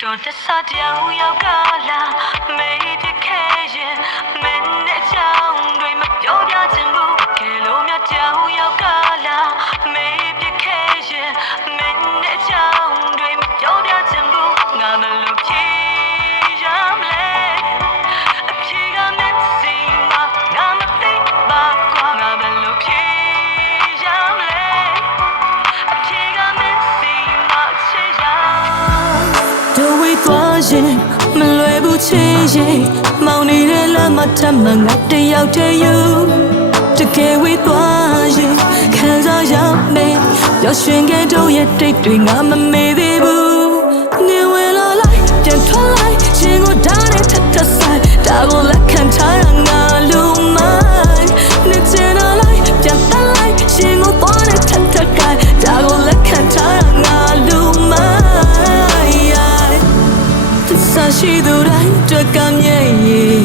Don't decide you gotta make it casual. Men that down, dream of your dancing book. Hello, me down, you gotta make it casual. Men that down, dream of your dancing book. I'm a look here, I'm late. A chick I'm missing, I'm a thing, but I'm a look here, I'm late. A chick I'm missing, but she's young. Do we watching? မလွယ်ဘူးချစ်ရင်မောင်နေတဲ့လမ်းမှာထပ်မငါတယောက်တည်းယူတကယ်ဝေးသွားရင်ခံစားရမယ်ပျော်ရွှင်ခဲ့တော့ရဲ့တိတ်တွေငါမမေ့သေးဘူးနေဝင်လာလိုက်ပြန်ထွက်လိုက်ရှင်ကိုဓာတ်နဲ့ထပ်ထပ်ဆိုင်ဒါကိုလက်ခံထားရငါလူမိုင်းနေချင်လာလိုက်ပြန်တက်လိုက်ရှင်ကိုပေါ်နဲ့ထပ်ထပ်ကိုင်ဒါကိုလက်ခံထားရငါလူမိုင်းရှိသူတိုင်းတွက်ကမြဲရင်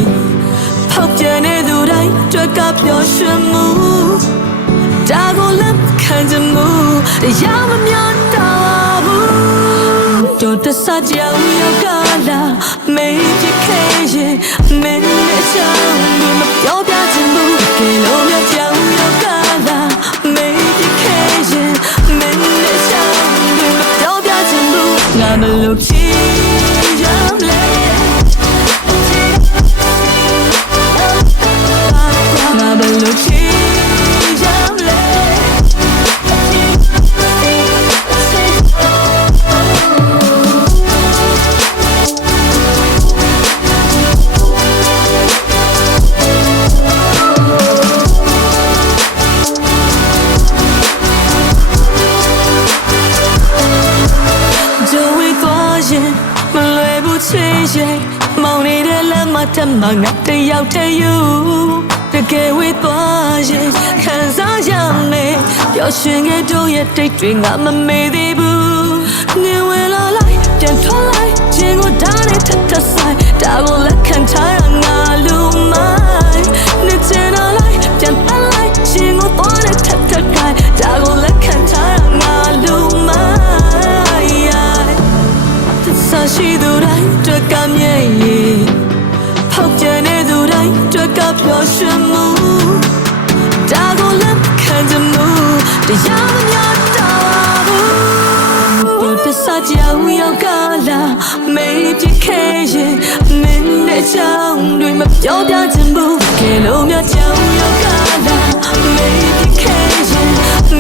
ဖောက်ပြန်နေသူတိုင်းတွက်ကပျော်ရွှင်မှုဒါကိုလက်ခံချင်မှုတရားမများတော့ဘူးတို့တဆကြောင်ရောက်ကလာမေးပြခဲ့ရင်မင်းနဲ့ချမ်းမပြောပြချင်ဘူးကဲလို့မြကြောင်ရောက်ကလာမေးပြခဲ့ရင်မင်းနဲ့ချမ်းမပြောပြချင်ဘူးငါမလို့ချင်မောင်နေတဲ့လမ်းမှာထပ်မငါတယောက်တည်းယူတကယ်ဝေးသွားရင်ခံစားရမယ်ပျော်ရွှင်ခဲ့တော့ရဲ့တိတ်တွေငါမမေ့သေးဘူးနေဝင်လာလိုက်ပြန်ထွက်လိုက်ခြင်းကိုဓာတ်နဲ့ထပ်ထပ်ဆိုင်ဒါကိုလက်ခံထားရငါလူမိုင်းနေချင်လာလိုက်ပြန်တက်လိုက်ခြင်းကိုပေါ်နဲ့ထပ်ထပ်ကိုင်ဒါကိုလက်ခံထားရငါလူမိုင်းရှိသူတိုင်းတွက်ကမြဲရင်ဖောက်ပြန်နေသူတိုင်းတွက်ကပျော်ရွှင်မှုဒါကိုလက်ခံချင်မှုတရားမများတော့ဘူးတဆကြောင်ရောက်ကလာမေးပြခဲ့ရင်မင်းနဲ့ချောင်းတွေမပြောပြချင်ဘူးကဲလို့မြကြောင်ရောက်ကလာမေးပြခဲ့ရင်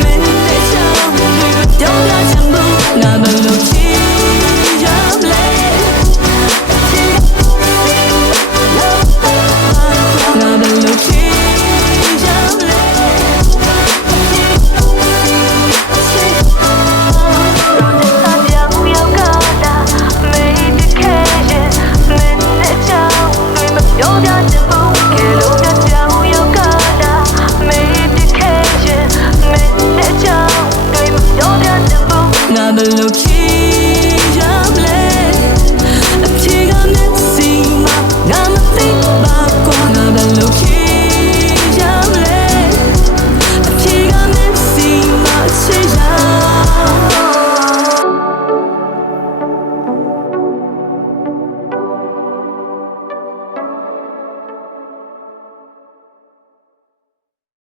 မင်းနဲ့ချောင်းတွေမပြောပြချင်ဘူးငါမလို့ချင်Look